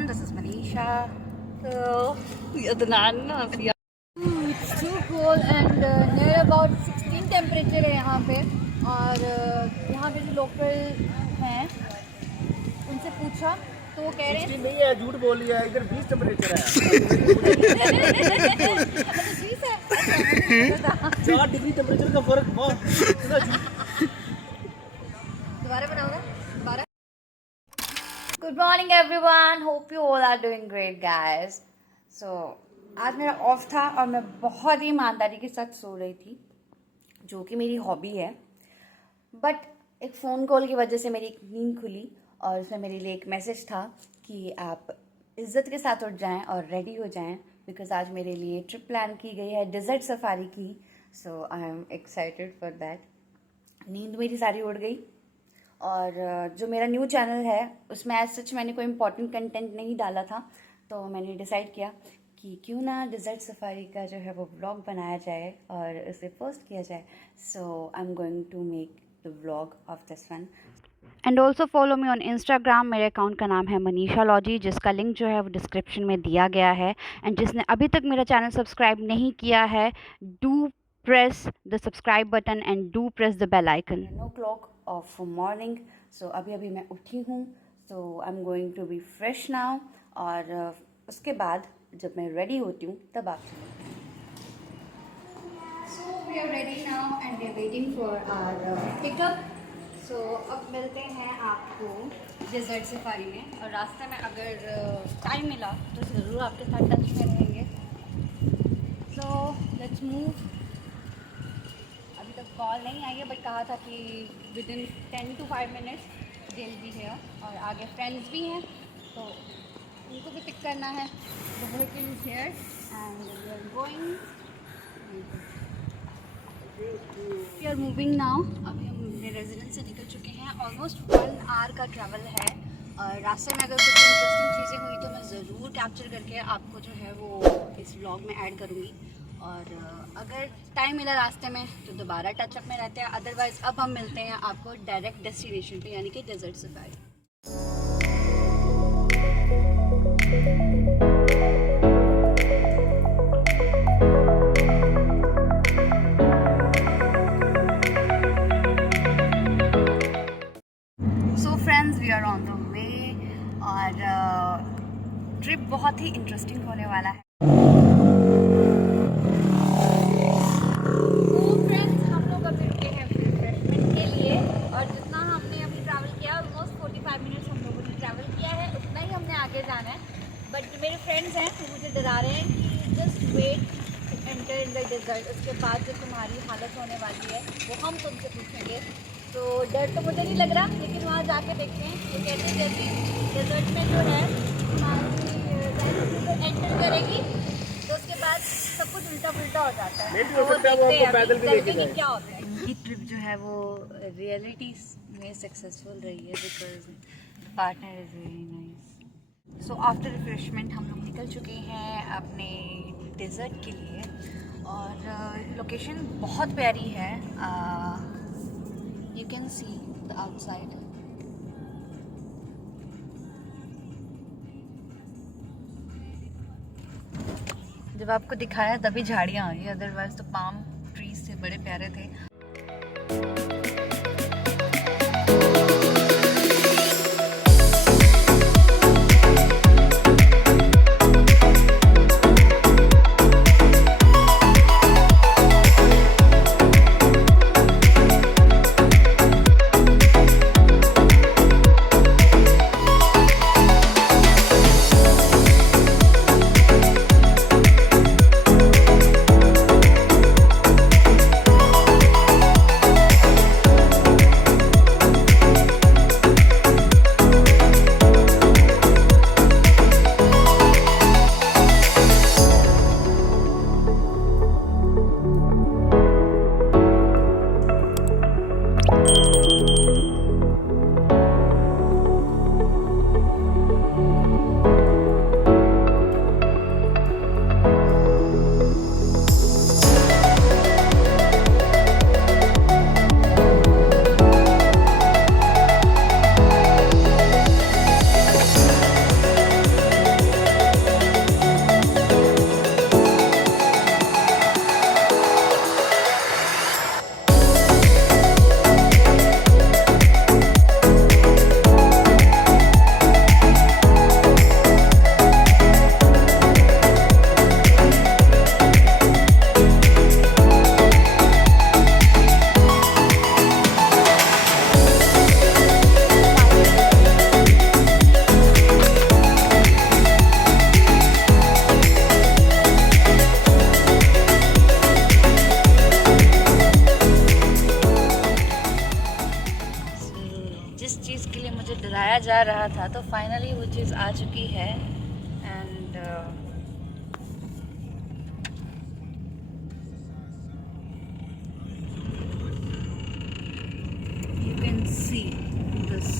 everyone, this is Manisha. So, it's too cold and near about 16 temperature है यहाँ पे और यहाँ पे जो लोकल हैं उनसे पूछा तो वो कह रहे हैं नहीं है, झूठ बोल रही है, इधर 20 टेम्परेचर है। 20 है 4 डिग्री टेम्परेचर का फर्क दोबारा बनाओगे? दोबारा good morning everyone, hope you all are doing great guys. So आज मेरा ऑफ था और मैं बहुत ही ईमानदारी के साथ सो रही थी, जो कि मेरी हॉबी है। बट एक फ़ोन कॉल की वजह से मेरी एक नींद खुली और उसमें मेरे लिए एक मैसेज था कि आप इज़्ज़त के साथ उठ जाएं और रेडी हो जाएं, बिकॉज़ आज मेरे लिए ट्रिप प्लान की गई है डेजर्ट सफारी की। So I am excited for that. नींद मेरी सारी उड़ गई और जो मेरा न्यू चैनल है उसमें एज सच मैंने कोई इम्पोर्टेंट कंटेंट नहीं डाला था, तो मैंने डिसाइड किया कि क्यों ना डेजर्ट सफारी का जो है वो व्लॉग बनाया जाए और उसे पोस्ट किया जाए। So I am going to make the vlog of this one and also follow me on Instagram. मेरे अकाउंट का नाम है मनीषा लॉजी, जिसका लिंक जो है वो डिस्क्रिप्शन में दिया गया है। एंड जिसने अभी तक मेरा चैनल सब्सक्राइब नहीं किया है, do press the subscribe button and do press the bell icon. 9 o'clock of morning. So अभी मैं उठी हूँ, so I am going to be fresh now और उसके बाद जब मैं रेडी होती हूँ तब आप so we are ready now and we are waiting for our pickup. So अब मिलते हैं आपको डेजर्ट सफारी में और रास्ते में अगर टाइम मिला तो ज़रूर आपके साथ टच में रहेंगे। So let's move. अभी तक कॉल नहीं आई है बट कहा था कि विद इन 10 to 5 minutes they will be here और आगे फ्रेंड्स भी हैं तो उनको भी पिक करना है। The vehicle is here and we are going, we are moving now. अभी हम अपने रेजिडेंस से निकल चुके हैं। ऑलमोस्ट 1 hour का ट्रैवल है और रास्ते में अगर कुछ इंटरेस्टिंग चीज़ें हुई तो मैं ज़रूर कैप्चर करके आपको जो है वो इस व्लॉग में ऐड करूँगी। और अगर टाइम मिला रास्ते में तो दोबारा टचअप में रहते हैं, अदरवाइज़ अब हम मिलते हैं आपको डायरेक्ट डेस्टिनेशन पे, यानी कि desert safari. So friends, we are on the way और ट्रिप बहुत ही इंटरेस्टिंग होने वाला है। तो फ्रेंड्स, हम लोग अभी रुके हैं रिफ्रेशमेंट के लिए और जितना हमने अभी ट्रैवल किया, ऑलमोस्ट 45 मिनट्स हम लोगों ने ट्रैवल किया है, उतना ही हमने आगे जाना है। बट मेरे फ्रेंड्स हैं वो मुझे डरा रहे हैं कि just wait enter in the desert, उसके बाद जो तुम्हारी हालत होने वाली है वो हम तुमसे पूछेंगे। तो डर तो मुझे नहीं लग रहा, लेकिन वहाँ जाके देखते हैं। वो कहते हैं जैसे डेजर्ट में जो है तुम्हारी एंटर करेगी तो उसके बाद सब कुछ उल्टा पुल्टा हो जाता है। तो देखते हैं क्या होता है। इनकी ट्रिप जो है वो रियलिटी में सक्सेसफुल रही है because partner is very nice. So after refreshment हम लोग निकल चुके हैं अपने डेजर्ट के लिए और लोकेशन बहुत प्यारी है। You can see the outside. जब आपको दिखाया तभी झाड़ियाँ आ गई, अदरवाइज तो पाम ट्रीज थे, बड़े प्यारे थे। जा रहा था, तो फाइनली वो चीज़ आ चुकी है and you can see this.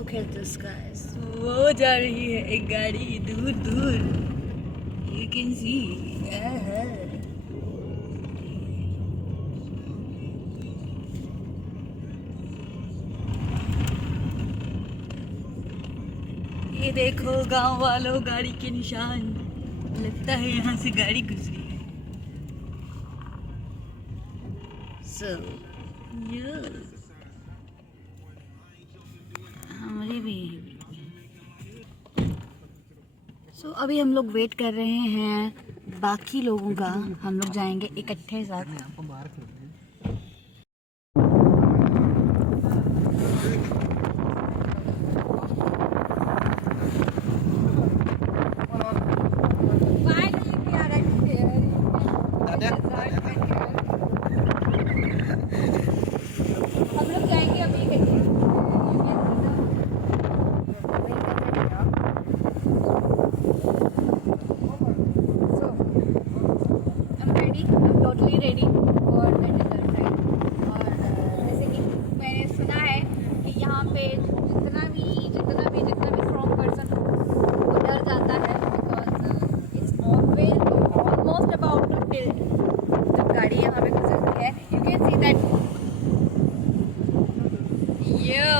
Look at this guys. वो जा रही है एक गाड़ी दूर दूर. You can see. ये देखो गांव वालों, गाड़ी के निशान. लगता है यहाँ से गाड़ी गुजरी है. So, yeah. हमारी भी. सो अभी हम लोग वेट कर रहे हैं बाकी लोगों का. हम लोग जाएंगे इकट्ठे साथ. हम लोग जाएंगे अभी इकट्ठे. Totally ready for the desert ride. और जैसे कि मैंने सुना है कि यहाँ पे जितना भी strong person हो वो डर जाता है because it's almost about to tilt. जब गाड़ी यहाँ पे गुजरती है, you can see that. Yo,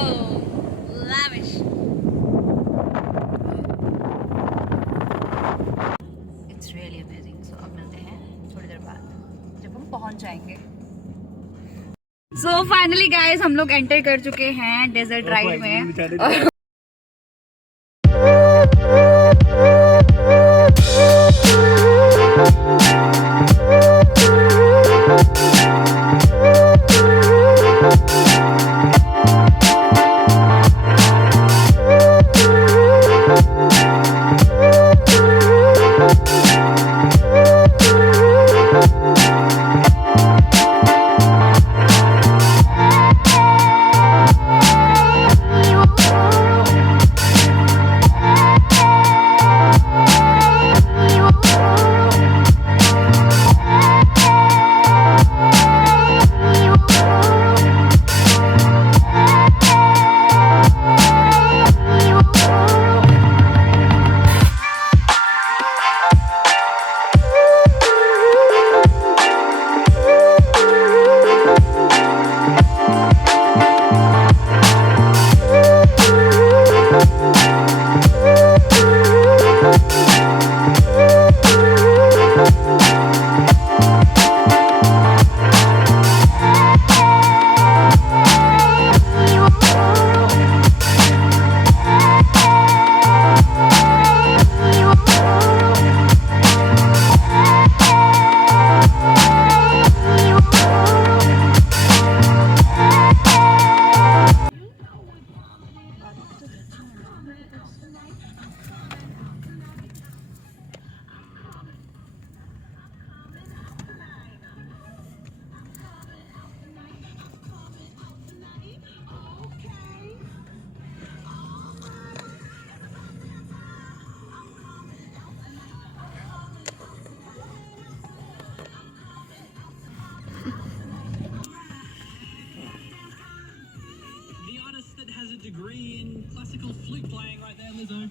lavish. It's really amazing. So अब मिलते हैं थोड़ी देर बाद जब हम पहुंच जाएंगे. सो फाइनली गाइस हम लोग एंटर कर चुके हैं डेजर्ट राइड में. degree in classical flute playing right there, Lizzo.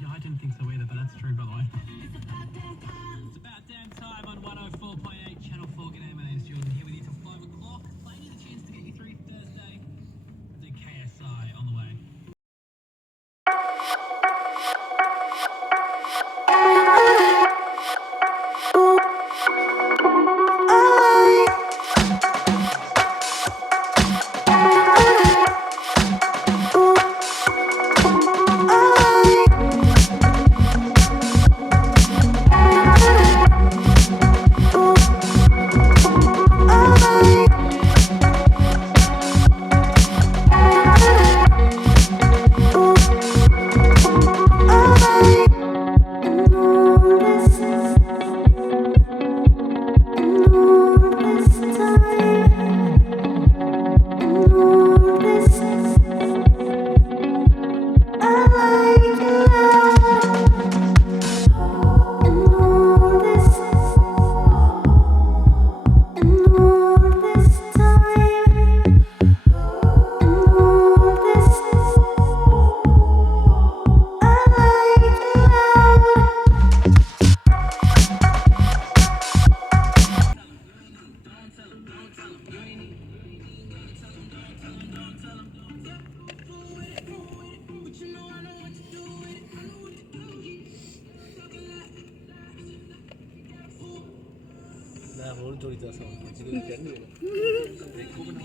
Yeah, I didn't think so either, but that's true, by the way. It's about damn time on 104.8 Channel 4. G'day, my name's Jordan, here with you till 5 o'clock. Playing you the chance to get you through Thursday. The KSI on the way. ਹੁਣ ਥੋੜੀ ਦੱਸ ਜਿਹਦੇ ਚੜ੍ਹਨੀ ਹੈ ਦੇਖੋ ਬਣਾ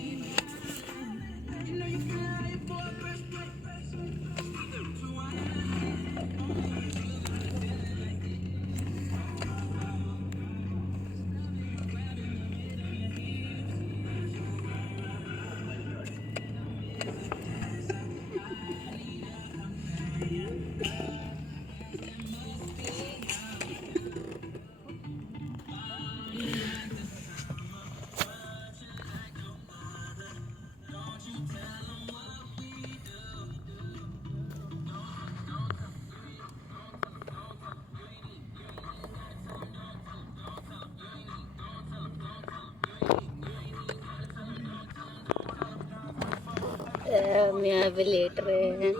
हम यहाँ पे लेट रहे हैं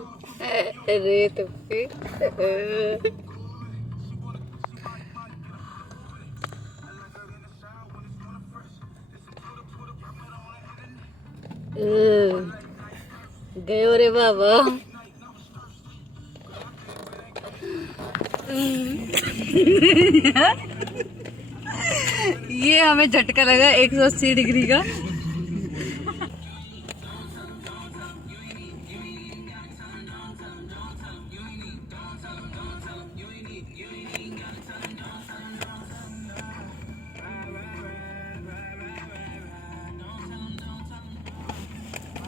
रेत पे। गयो रे बाबा। ये हमें झटका लगा 180 डिग्री का।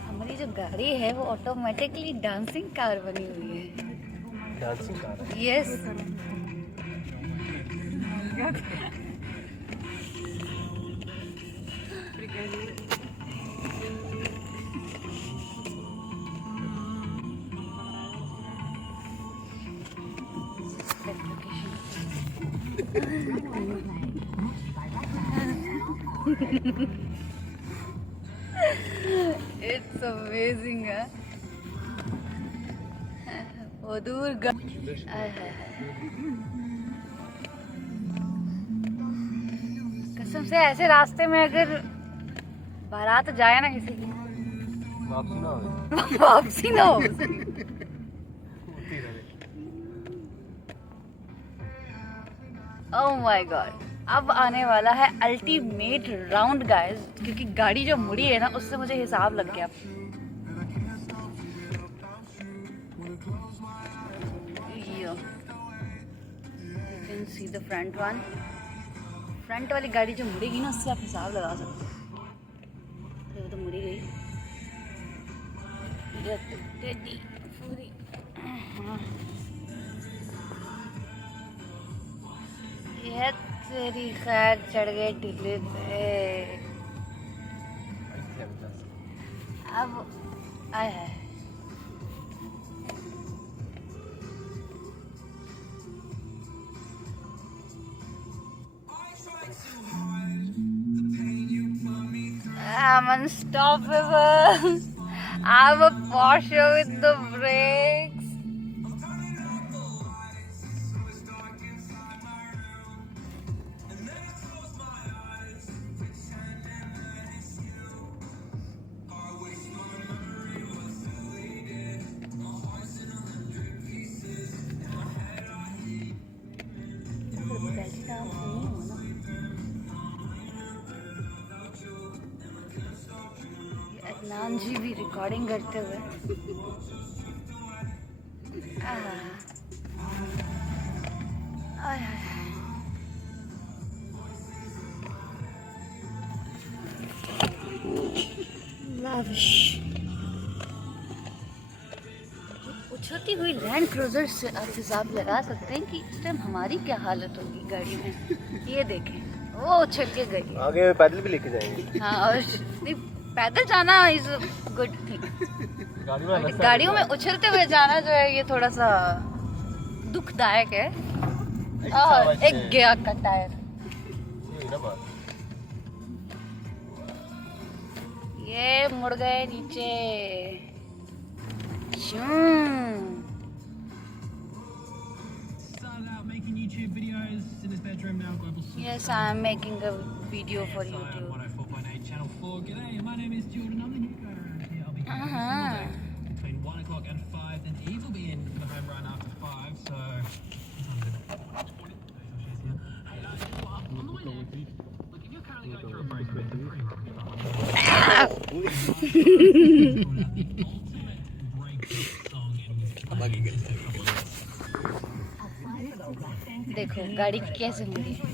हमारी जो गाड़ी है वो ऑटोमेटिकली डांसिंग कार बनी हुई है। Dancing car yes. It's amazing, huh? वो दूर कसम से ऐसे रास्ते में अगर बारात जाए ना किसी की वापसी ना हो वापसी ना हो। ओह माय गॉड, अब आने वाला है अल्टीमेट राउंड गाइस, क्योंकि गाड़ी जो मुड़ी है ना उससे मुझे हिसाब लग गया। You can see the front one. Front वाली गाड़ी जो मुड़ेगी ना उससे आप हिसाब लगा सकते हो। वो तो मुड़ी गई पूरी। ये तेरी खैर चढ़ गए टिल्ले पे। अब आया है I'm unstoppable. I'm a Porsche with the brakes. Adnan जी भी रिकॉर्डिंग करते हुए। उछलती हुई लैंड क्रूजर से आप हिसाब लगा सकते हैं कि इस टाइम हमारी क्या हालत होगी गाड़ी में। ये देखें वो उछल के गई। आगे पैदल भी लेके जाएंगे। हाँ, और नहीं, पैदल जाना इज गुड थिंग। गाड़ियों में उछलते हुए जाना जो है ये थोड़ा सा दुखदायक है। और एक गया का टायर, ये मुड़ गए नीचे। Yes, I am making a video for YouTube. 104.8 Channel 4. G'day, my name is Jordan. I'm the new guy around here. I'll be here between 1 o'clock and 5. Then Eve will be in for the home run after 5. So, hey, on the way there, look, if you're देखो गाड़ी कैसे मुड़ी है।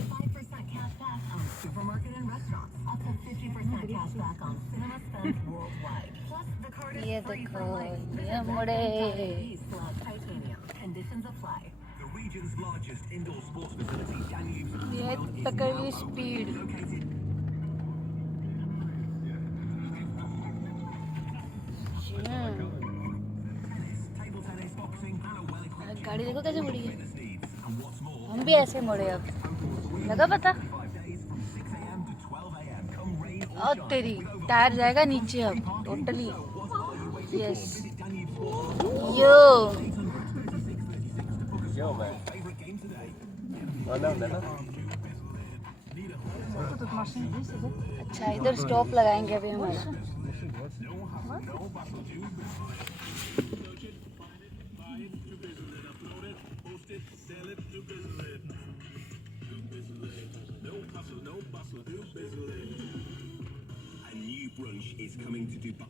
ये देखो ये मुड़े। ये पकड़ी स्पीड। गाड़ी देखो कैसे मुड़ी है। हम भी ऐसे मुड़े अब, लगा पता। और तेरी टायर जाएगा नीचे अब टोटली। यस यो अच्छा इधर स्टॉप लगाएंगे अभी हमारा। Brunch is coming to Dubai.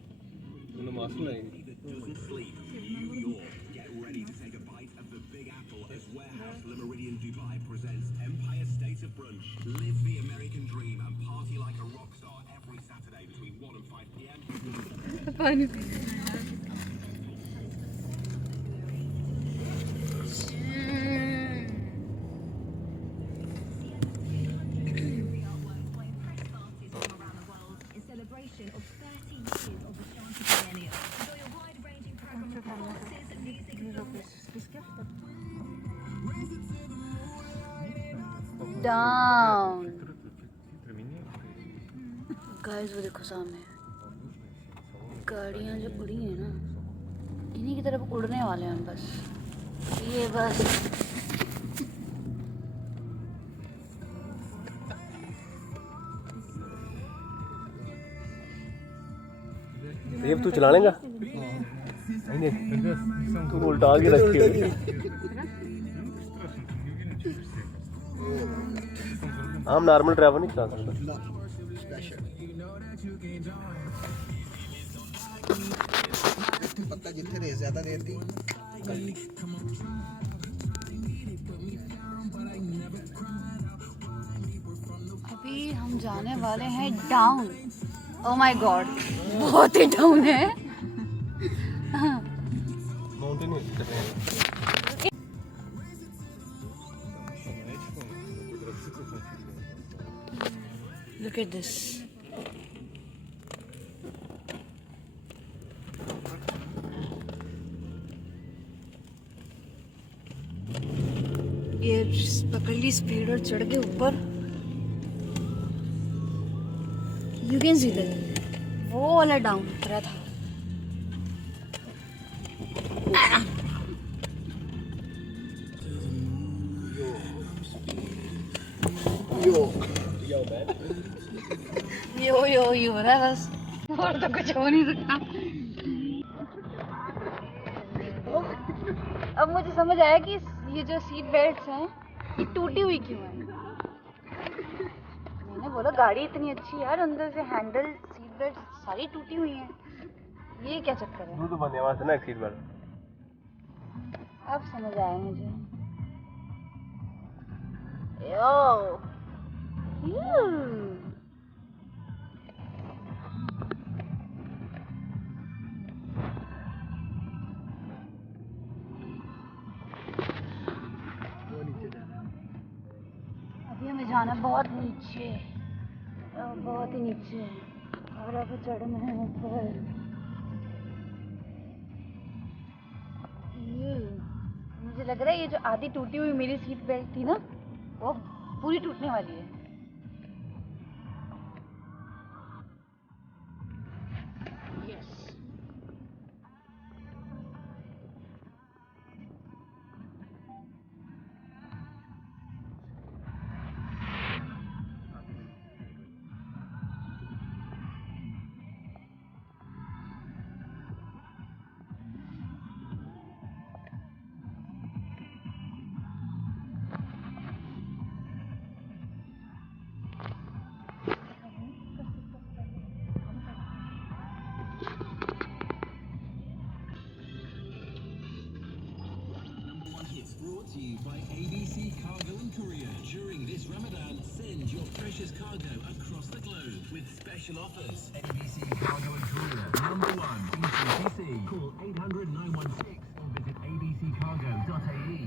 Doesn't sleep. New York. Get ready to take a bite of the Big Apple as Warehouse Le Méridien Dubai presents Empire State of Brunch. Live the American dream and party like a rock star every Saturday between 1 and 5 p.m. Down guys, वो देखो सामने गाड़ियाँ जो उड़ी हैं ना, इन्हीं की तरफ उड़ने वाले हैं हम बस। ये बस देव तू चला लेगा? नहीं तू उल्टा के रखी हुई। हम नॉर्मल ड्राइवर नहीं चला सकता। पता जितने रेस ज्यादा देती। अभी हम जाने वाले हैं डाउन। ओ माय गॉड, बहुत ही डाउन है। Mountain Look at this. ये पकड़ ली स्पीड और चढ़ के ऊपर। यू कैन सी दैट वो वाला डाउन उतरा था। यो हो रहा है बस, और तो कुछ हो नहीं सकता। अब मुझे समझ आया कि ये जो सीट बेल्ट्स हैं ये टूटी हुई क्यों है। मैंने बोला गाड़ी इतनी अच्छी यार, अंदर से हैंडल सीट बेल्ट सारी टूटी हुई हैं, ये क्या चक्कर है। तो बंदे वहां से ना एक सीट बेल्ट। अब समझ आया मुझे। यो अभी हमें जाना बहुत नीचे, बहुत ही नीचे, और अब चढ़ना है ऊपर। मुझे लग रहा है ये जो आधी टूटी हुई मेरी सीट बेल्ट थी ना, वो पूरी टूटने वाली है। delicious cargo across the globe with special offers. ABC Cargo and Courier, #1 ECTC. Call 800 916 or visit abccargo.ae.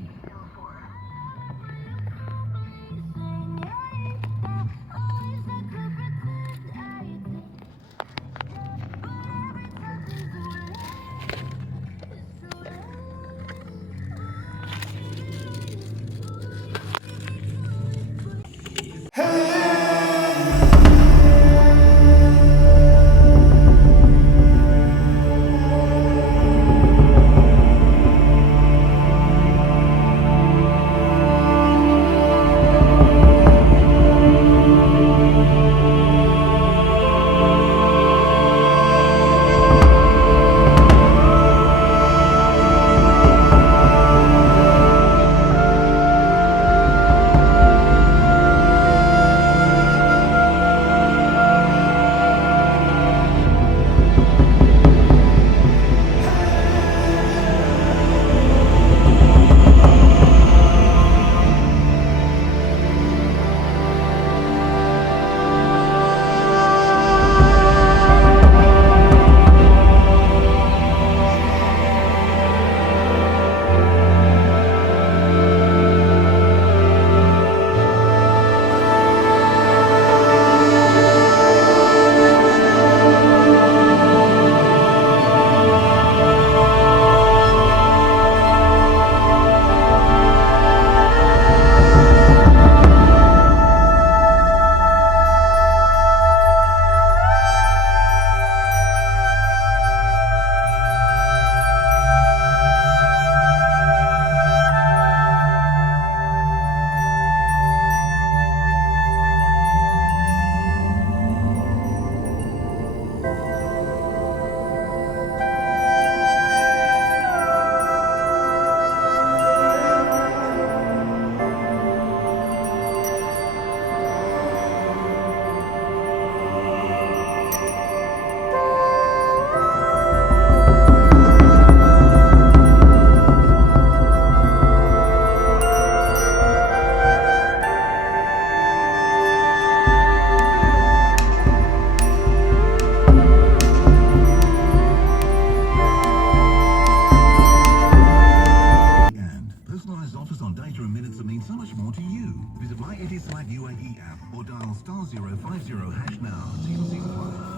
Personalized offers on data and minutes that mean so much more to you. Visit my Etisalat UAE app or dial *050# now. T&C apply.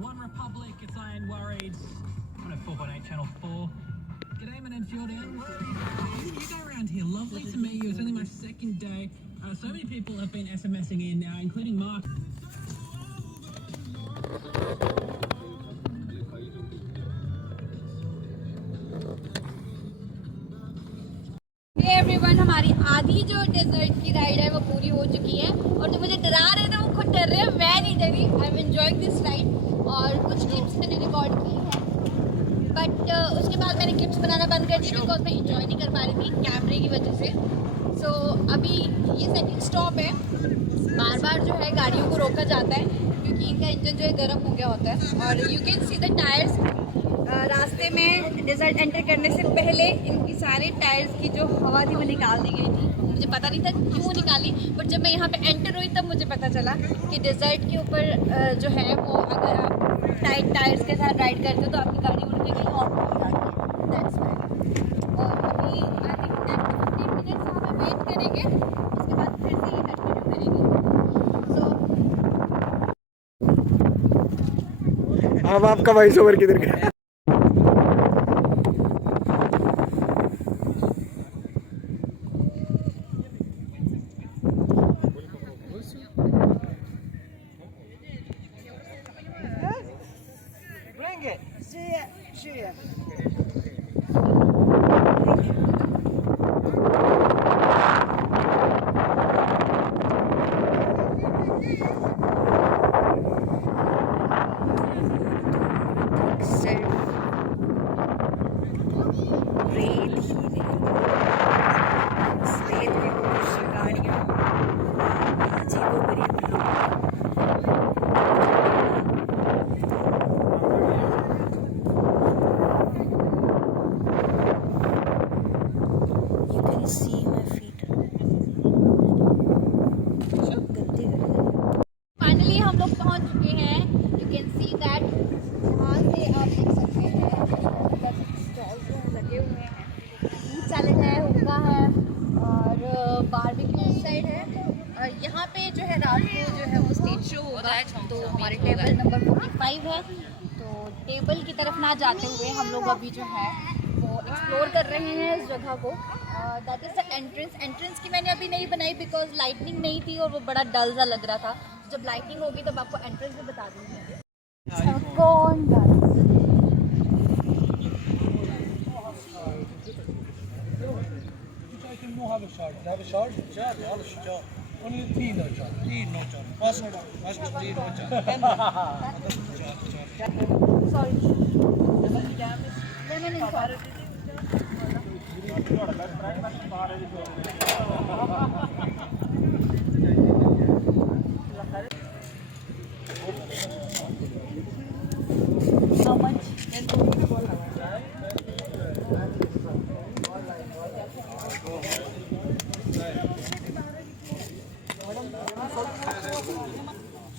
One Republic, it's I Ain't Worried. 104.8 Channel 4. G'day, my name's Jordan. You go around here. Lovely to meet you. It's only my second day. So many people have been SMSing in now, including Mark. Hey everyone, हमारी आधी जो डेजर्ट की राइड है वो पूरी हो चुकी है और जो मुझे डरा रहे थे वो खुद डर रहे हैं, मैं नहीं डरी। I am enjoying this ride और कुछ क्लिप्स मैंने रिकॉर्ड की है बट उसके बाद मैंने क्लिप्स बनाना बंद कर दी बिकॉज मैं इंजॉय नहीं कर पा रही थी कैमरे की वजह से। सो अभी ये सेकंड स्टॉप है। बार बार जो है गाड़ियों को रोका जाता है क्योंकि इनका इंजन जो है गर्म हो गया होता है और you can see the tyres. रास्ते में डेजर्ट एंटर करने से पहले इनकी सारे टायर्स की जो हवा थी वो निकाल दी गई थी। मुझे पता नहीं था क्यों निकाली बट जब मैं यहाँ पे एंटर हुई तब मुझे पता चला कि डेजर्ट के ऊपर जो है वो अगर आप टाइट टायर्स के साथ राइड करते हो तो आपकी गाड़ी उड़ के कहीं और पहुँच जाती है। That's why. और अभी आई थिंक 10-15 मिनट्स हम वेट करेंगे, उसके बाद फिर से ये कंटिन्यू करेंगे। सो अब आपका वॉइस ओवर किधर गया? फाइनली हम लोग पहुंच चुके हैं। यू कैन सी दैट यहाँ से आप देख सकते हैं स्टॉल्स लगे हुए हैं। चैलेंज है, हुक्का है और बारबेक्यू साइड है। और यहाँ पे जो है रात को जो है वो स्टेज शो होगा। तो हमारे टेबल नंबर 45 है। तो टेबल की तरफ ना जाते हुए हम लोग अभी जो है वो एक्सप्लोर कर रहे हैं इस जगह को। दैट इज़ द एंट्रेंस की मैंने अभी नहीं बनाई बिकॉज लाइटनिंग नहीं थी और वो बड़ा डल सा लग रहा था। जब लाइटनिंग होगी तब आपको एंट्रेंस भी बता दूँगी। कौन have a shot. Have a shot? Shot. All shot. Only 3 no shot. 3 no shot. First 3 no shot. Sorry. Lemon inside. How much?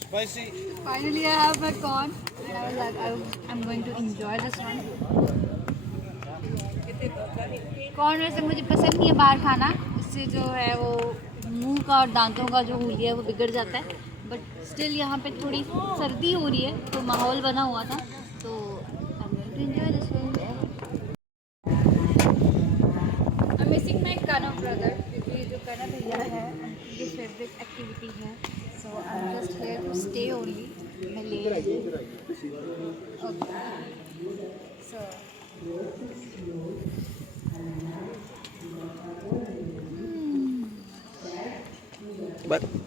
Spicy. Finally, I have my corn, and I was like, I'm going to enjoy this one. Corn वैसे मुझे पसंद नहीं है बाहर खाना, इससे जो है वो मुंह का और दांतों का जो हुलिया है वो बिगड़ जाता है। बट स्टिल यहाँ पे थोड़ी सर्दी हो रही है तो माहौल बना हुआ था, तो I'm going to enjoy this one. I'm missing my Kana brother क्योंकि जो Kana भैया है उनकी फेवरेट एक्टिविटी है, so I'm just here to stay only. मैं ले रही हूँ। Okay. So.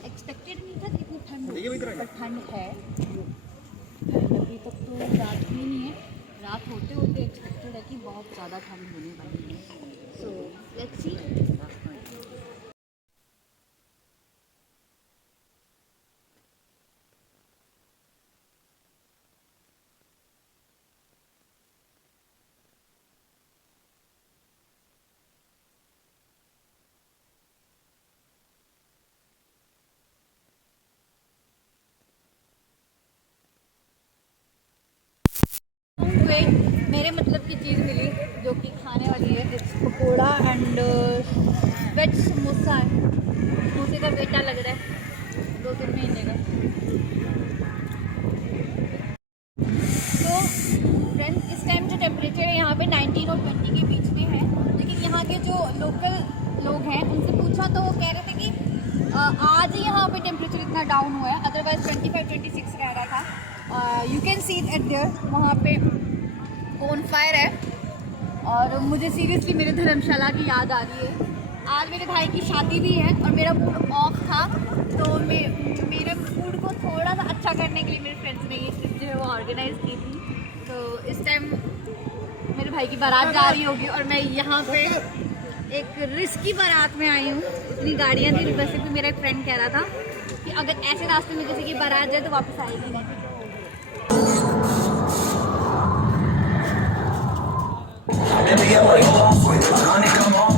एक्सपेक्टेड नहीं था इतनी ठंड, पर ठंड है। अभी तक तो रात ही नहीं है, रात होते होते एक्सपेक्टेड है कि बहुत ज़्यादा ठंड होने वाली है। So let's see. मेरे मतलब की चीज़ मिली जो कि खाने वाली है, पकौड़ा एंड वेज समोसा है। समोसे का बेटा लग रहा है 2-3 महीने का। तो फ्रेंड्स, इस टाइम जो टेम्परेचर है यहाँ पे 19 और 20 के बीच में है, लेकिन यहाँ के जो लोकल लोग हैं उनसे पूछा तो वो कह रहे थे कि आज ही यहाँ पे टेम्परेचर इतना डाउन हुआ है, अदरवाइज 25-26 रह रहा था। You can see it at there, वहाँ पे ऑन फायर है। और मुझे सीरियसली मेरे धर्मशाला की याद आ रही है। आज मेरे भाई की शादी भी है और मेरा मूड ऑफ था, तो मेरे मूड को थोड़ा सा अच्छा करने के लिए मेरे फ्रेंड्स ने ये ट्रिप जो है वो ऑर्गेनाइज़ की थी। तो इस टाइम मेरे भाई की बारात जा रही होगी और मैं यहाँ पे एक रिस्की बारात में आई हूँ। इतनी गाड़ियाँ थी, वैसे भी मेरा एक फ्रेंड कह रहा था कि अगर ऐसे रास्ते में जैसे कि बारात जाए तो वापस आएगी नहीं। Baby, get what you off with, honey, come on.